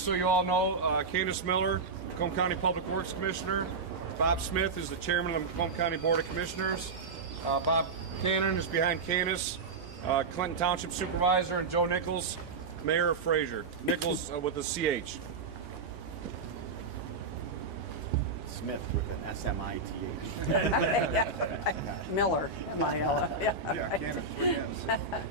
So you all know Candace Miller, Macomb County Public Works Commissioner. Bob Smith is the chairman of the Macomb County Board of Commissioners. Bob Cannon is behind Candace, Clinton Township Supervisor, and Joe Nichols, Mayor of Fraser. Nichols with a CH. Smith with an S-M-I-T-H. Miller, M-I-L. Yeah, Candace with an S.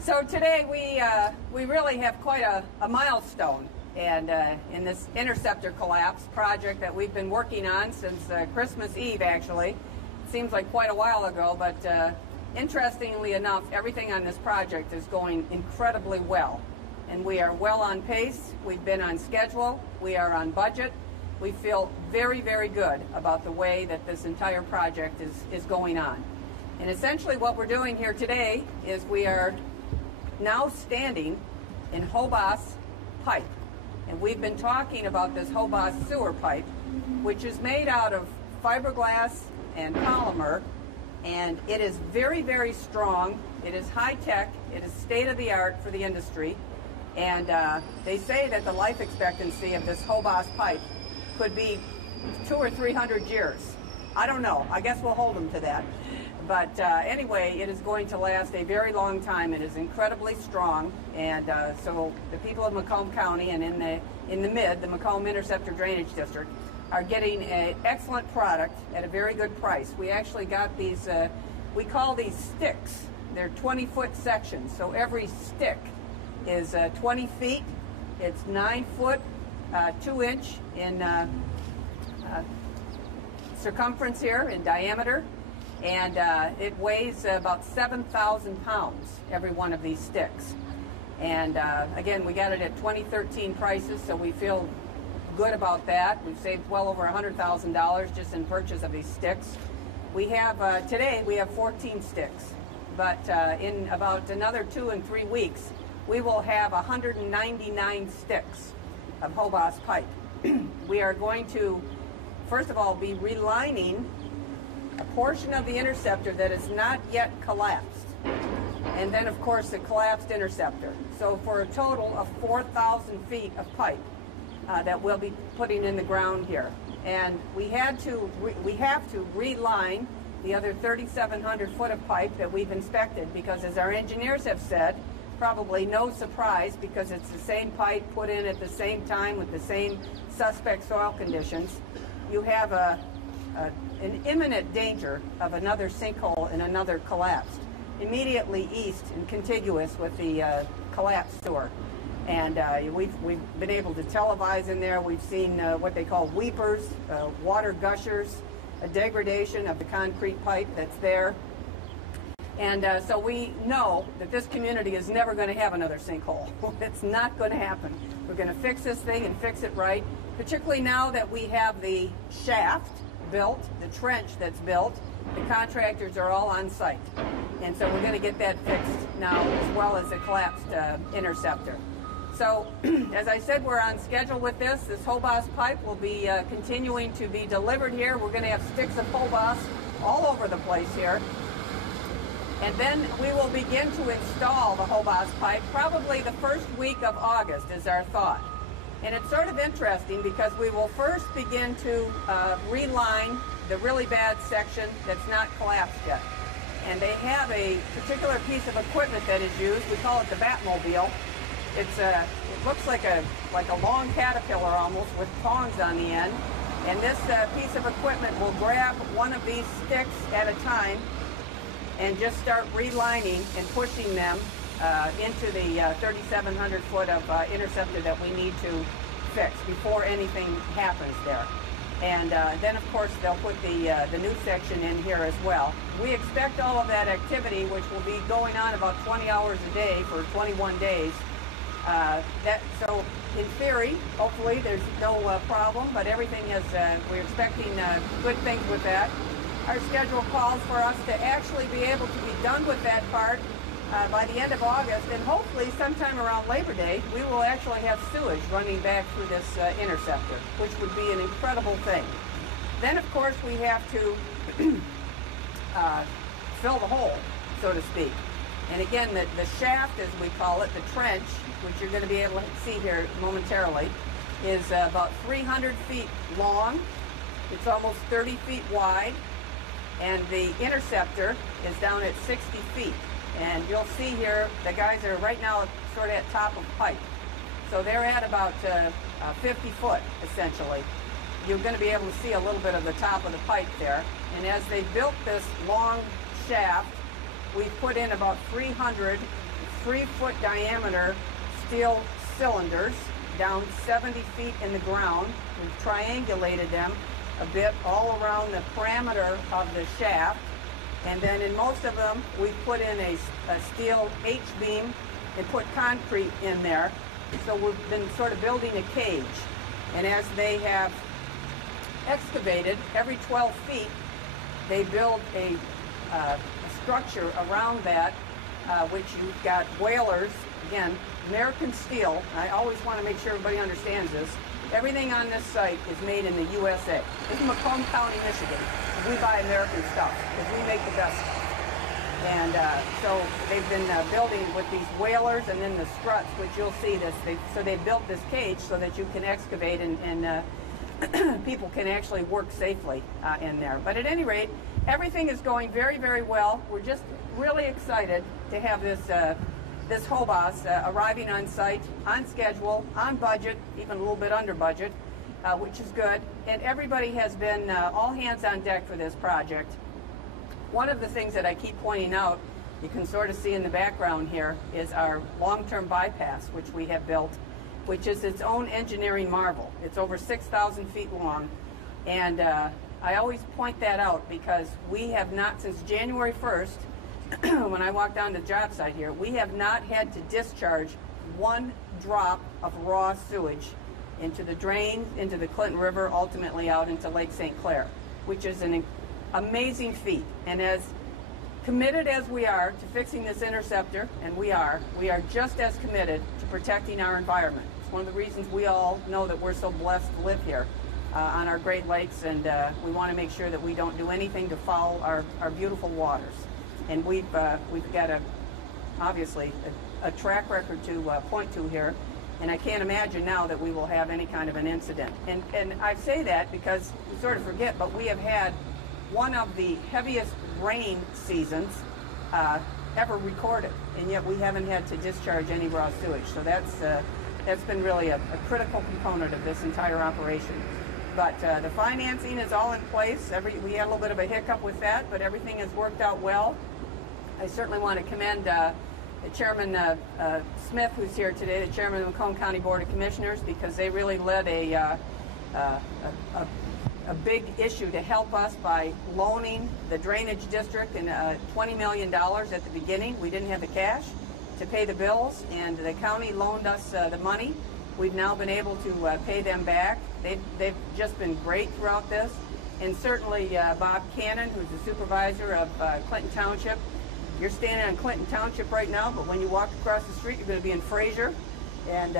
So today we really have quite a milestone, and in this interceptor collapse project that we've been working on since Christmas Eve, actually. It seems like quite a while ago, but interestingly enough, everything on this project is going incredibly well, and we are well on pace. We've been on schedule. We are on budget. We feel very, very good about the way that this entire project is going on. And essentially what we're doing here today is we are now standing in Hobus pipe. And we've been talking about this Hobus sewer pipe, which is made out of fiberglass and polymer, and it is very, very strong. It is high-tech. It is state-of-the-art for the industry. And they say that the life expectancy of this Hobus pipe could be 200 or 300 years. I don't know. I guess we'll hold them to that. But anyway, it is going to last a very long time. It is incredibly strong, and so the people of Macomb County and in the Macomb Interceptor Drainage District, are getting an excellent product at a very good price. We actually got these, we call these sticks. They're 20-foot sections, so every stick is 20 feet. It's 9 foot, 2 inch in circumference here, in diameter. And it weighs about 7,000 pounds, every one of these sticks. And again, we got it at 2013 prices, so we feel good about that. We've saved well over $100,000 just in purchase of these sticks. We have, today, we have 14 sticks. But in about another 2 and 3 weeks, we will have 199 sticks of Hobus pipe. We are going to, first of all, be relining a portion of the interceptor that is not yet collapsed, and then of course the collapsed interceptor. So for a total of 4,000 feet of pipe that we'll be putting in the ground here. And we have to reline the other 3,700 foot of pipe that we've inspected, because as our engineers have said, probably no surprise, because it's the same pipe put in at the same time with the same suspect soil conditions. You have an imminent danger of another sinkhole and another collapse immediately east and contiguous with the collapsed sewer. And we've been able to televise in there. We've seen what they call weepers, water gushers, a degradation of the concrete pipe that's there. And so we know that this community is never going to have another sinkhole. It's not going to happen. We're going to fix this thing and fix it right, particularly now that we have the shaft built, the trench that's built. The contractors are all on site. And so we're going to get that fixed now, as well as the collapsed interceptor. So, as I said, we're on schedule with this. This Hobus pipe will be continuing to be delivered here. We're going to have sticks of Hobus all over the place here. And then we will begin to install the Hobus pipe probably the first week of August is our thought. And it's sort of interesting because we will first begin to reline the really bad section that's not collapsed yet. And they have a particular piece of equipment that is used. We call it the Batmobile. It looks like a long caterpillar almost with tongs on the end. And this piece of equipment will grab one of these sticks at a time and just start relining and pushing them into the 3,700 foot of interceptor that we need to fix before anything happens there. And then, of course, they'll put the new section in here as well. We expect all of that activity, which will be going on about 20 hours a day for 21 days. So, in theory, hopefully, there's no problem, but everything is, we're expecting good things with that. Our schedule calls for us to actually be able to be done with that part by the end of August, and hopefully sometime around Labor Day, we will actually have sewage running back through this interceptor, which would be an incredible thing. Then, of course, we have to fill the hole, so to speak. And again, the shaft, as we call it, the trench, which you're going to be able to see here momentarily, is about 300 feet long. It's almost 30 feet wide. And the interceptor is down at 60 feet. And you'll see here, the guys are right now sort of at top of pipe. So they're at about 50 foot, essentially. You're going to be able to see a little bit of the top of the pipe there. And as they built this long shaft, we put in about 300 3-foot diameter steel cylinders down 70 feet in the ground. We've triangulated them a bit all around the parameter of the shaft. And then in most of them, we've put in a steel H-beam and put concrete in there. So we've been sort of building a cage. And as they have excavated every 12 feet, they build a structure around that, which you've got whalers, again, American steel. I always want to make sure everybody understands this. Everything on this site is made in the USA. This is Macomb County, Michigan. We buy American stuff because we make the best stuff. And so they've been building with these whalers and then the struts, which you'll see this. So they built this cage so that you can excavate and people can actually work safely in there. But at any rate, everything is going very, very well. We're just really excited to have this this Hobus arriving on site, on schedule, on budget, even a little bit under budget, which is good. And everybody has been all hands on deck for this project. One of the things that I keep pointing out, you can sort of see in the background here, is our long-term bypass, which we have built, which is its own engineering marvel. It's over 6,000 feet long. And I always point that out because we have not, since January 1st, when I walked down the job site here, we have not had to discharge one drop of raw sewage into the drain, into the Clinton River, ultimately out into Lake St. Clair, which is an amazing feat. And as committed as we are to fixing this interceptor, and we are just as committed to protecting our environment. It's one of the reasons we all know that we're so blessed to live here on our Great Lakes, and we want to make sure that we don't do anything to foul our beautiful waters. And we've got obviously a track record to point to here, and I can't imagine now that we will have any kind of an incident. And I say that because we sort of forget, but we have had one of the heaviest rain seasons ever recorded, and yet we haven't had to discharge any raw sewage. So that's been really a critical component of this entire operation. But the financing is all in place. We had a little bit of a hiccup with that, but everything has worked out well. I certainly want to commend Chairman Smith, who's here today, the chairman of the Macomb County Board of Commissioners, because they really led a big issue to help us by loaning the drainage district in $20 million at the beginning. We didn't have the cash to pay the bills, and the county loaned us the money. We've now been able to pay them back. They've just been great throughout this. And certainly Bob Cannon, who's the supervisor of Clinton Township. You're standing on Clinton Township right now, but when you walk across the street, you're going to be in Fraser. And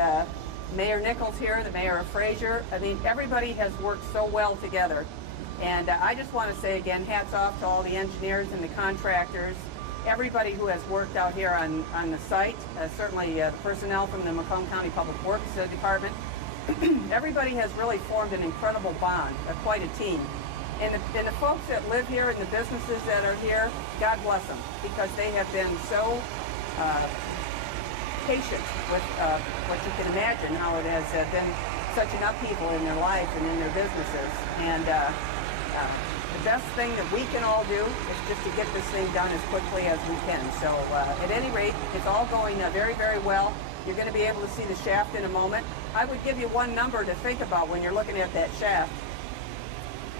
Mayor Nichols here, the mayor of Fraser. I mean, everybody has worked so well together. And I just want to say again, hats off to all the engineers and the contractors, everybody who has worked out here on the site, certainly personnel from the Macomb County Public Works Department. Everybody has really formed an incredible bond, quite a team. And the folks that live here and the businesses that are here, God bless them, because they have been so patient with what you can imagine, how it has been such an upheaval in their lives and in their businesses. And the best thing that we can all do is just to get this thing done as quickly as we can. So at any rate, it's all going very, very well. You're going to be able to see the shaft in a moment. I would give you one number to think about when you're looking at that shaft.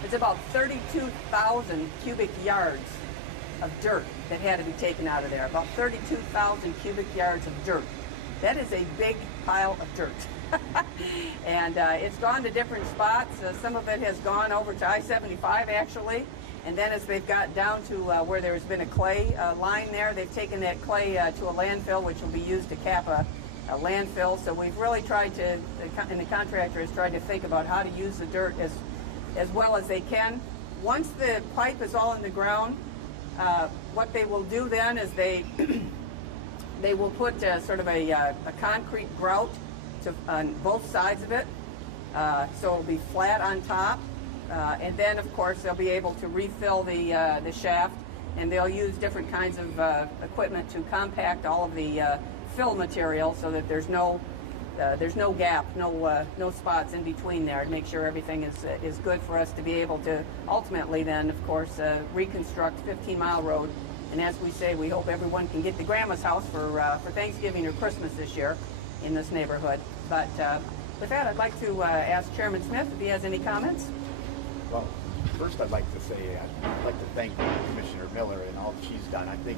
It's about 32,000 cubic yards of dirt that had to be taken out of there. About 32,000 cubic yards of dirt. That is a big pile of dirt. And it's gone to different spots. Some of it has gone over to I-75 actually. And then as they've got down to where there's been a clay line there, they've taken that clay to a landfill, which will be used to cap a landfill. So we've really tried to, and the contractor has tried to think about how to use the dirt as well as they can. Once the pipe is all in the ground, what they will do then is they They will put sort of a concrete grout on both sides of it, so it'll be flat on top, and then of course they'll be able to refill the shaft, and they'll use different kinds of equipment to compact all of the fill material so that there's no gap, no spots in between there, to make sure everything is good for us to be able to ultimately then, of course, reconstruct 15-mile road. And as we say, we hope everyone can get to Grandma's house for Thanksgiving or Christmas this year in this neighborhood. But with that, I'd like to ask Chairman Smith if he has any comments. Well, first I'd like to say I'd like to thank Commissioner Miller and all that she's done. I think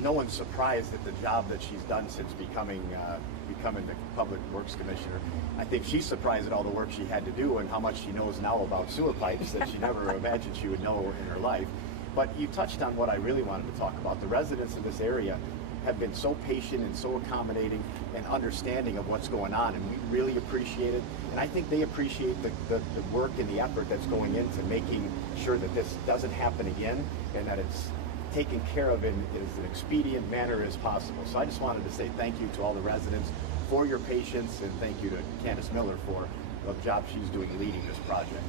no one's surprised at the job that she's done since becoming the Public Works Commissioner. I think she's surprised at all the work she had to do and how much she knows now about sewer pipes that she never imagined she would know in her life. But you touched on what I really wanted to talk about. The residents of this area have been so patient and so accommodating and understanding of what's going on, and we really appreciate it. And I think they appreciate the work and the effort that's going into making sure that this doesn't happen again and that it's taken care of in as an expedient manner as possible. So I just wanted to say thank you to all the residents for your patience, and thank you to Candace Miller for the job she's doing leading this project.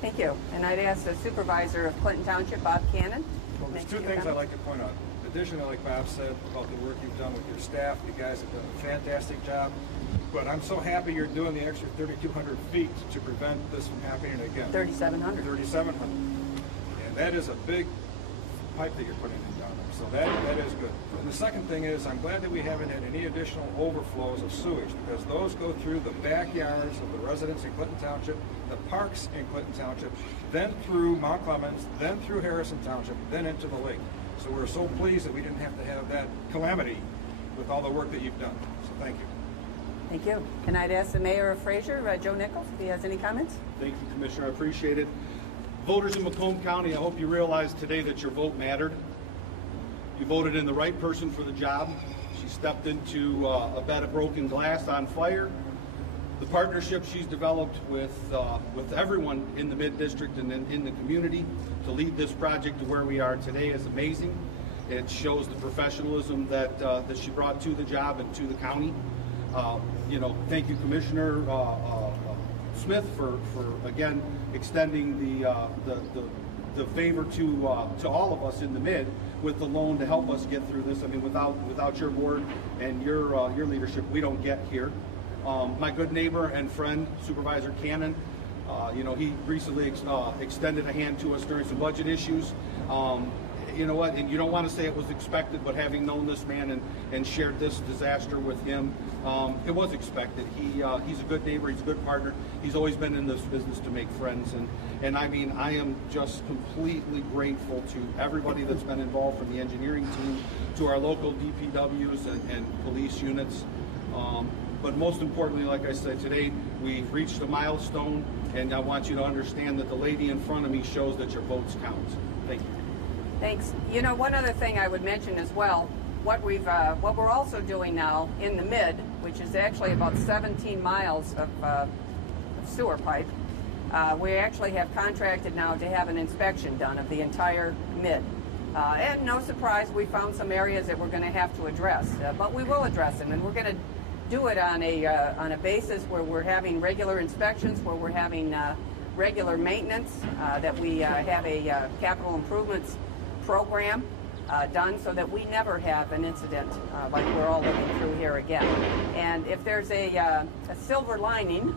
Thank you. And I'd ask the Supervisor of Clinton Township, Bob Cannon. Well, there's two things I'd like to point out. Additionally, like Bob said, about the work you've done with your staff, you guys have done a fantastic job. But I'm so happy you're doing the extra 3,200 feet to prevent this from happening again. 3,700. 3,700. And that is a big pipe that you're putting in down there. So that is good. And the second thing is, I'm glad that we haven't had any additional overflows of sewage, because those go through the backyards of the residents in Clinton Township, the parks in Clinton Township, then through Mount Clemens, then through Harrison Township, then into the lake. So we're so pleased that we didn't have to have that calamity with all the work that you've done. So thank you. Thank you. And I'd ask the Mayor of Fraser, Joe Nichols, if he has any comments. Thank you, Commissioner. I appreciate it. Voters in Macomb County, I hope you realize today that your vote mattered. You voted in the right person for the job. She stepped into a bed of broken glass on fire. The partnership she's developed with everyone in the mid-district and in the community to lead this project to where we are today is amazing. It shows the professionalism that she brought to the job and to the county. Thank you, Commissioner Smith, for again extending the favor to all of us in the mid with the loan to help us get through this. I mean, without your board and your leadership, we don't get here. My good neighbor and friend, Supervisor Cannon, he recently extended a hand to us during some budget issues. You know what, and you don't want to say it was expected, but having known this man and shared this disaster with him, it was expected. He's a good neighbor, he's a good partner. He's always been in this business to make friends, and I mean, I am just completely grateful to everybody that's been involved, from the engineering team to our local DPWs and police units. But most importantly, like I said, today we've reached a milestone, and I want you to understand that the lady in front of me shows that your votes count. Thank you. Thanks. You know, one other thing I would mention as well, what we're also doing now in the mid, which is actually about 17 miles of sewer pipe, we actually have contracted now to have an inspection done of the entire mid. And no surprise, we found some areas that we're going to have to address, but we will address them, and we're going to do it on a basis where we're having regular inspections, where we're having regular maintenance, that we have a capital improvements program done so that we never have an incident like we're all living through here again. And if there's a silver lining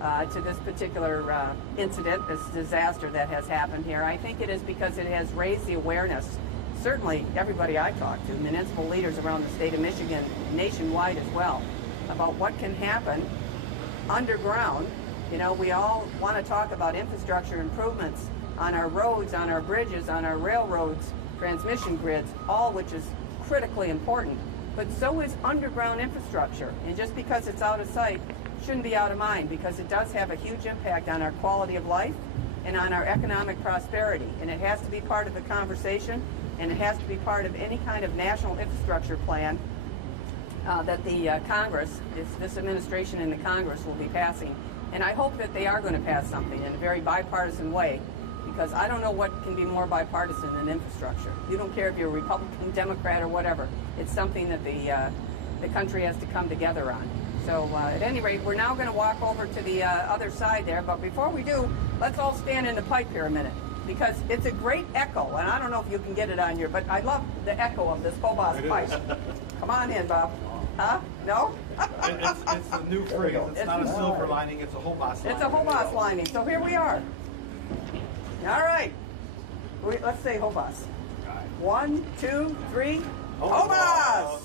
to this particular incident, this disaster that has happened here, I think it is because it has raised the awareness, certainly everybody I talk to, municipal leaders around the state of Michigan, nationwide as well, about what can happen underground. You know, we all want to talk about infrastructure improvements on our roads, on our bridges, on our railroads, transmission grids, all which is critically important. But so is underground infrastructure. And just because it's out of sight shouldn't be out of mind, because it does have a huge impact on our quality of life and on our economic prosperity. And it has to be part of the conversation, and it has to be part of any kind of national infrastructure plan that the Congress, this administration and the Congress will be passing. And I hope that they are going to pass something in a very bipartisan way because I don't know what can be more bipartisan than infrastructure. You don't care if you're Republican, Democrat, or whatever. It's something that the country has to come together on. So at any rate, we're now going to walk over to the other side there. But before we do, let's all stand in the pipe here a minute, because it's a great echo. And I don't know if you can get it on your, but I love the echo of this Hobus pipe. Come on in, Bob. Huh? No? It's a new phrase. It's not a silver lining, it's a Hobus lining. It's a Hobus lining. So here we are. All right. Let's say Hobus. 1, 2, 3. Hobus!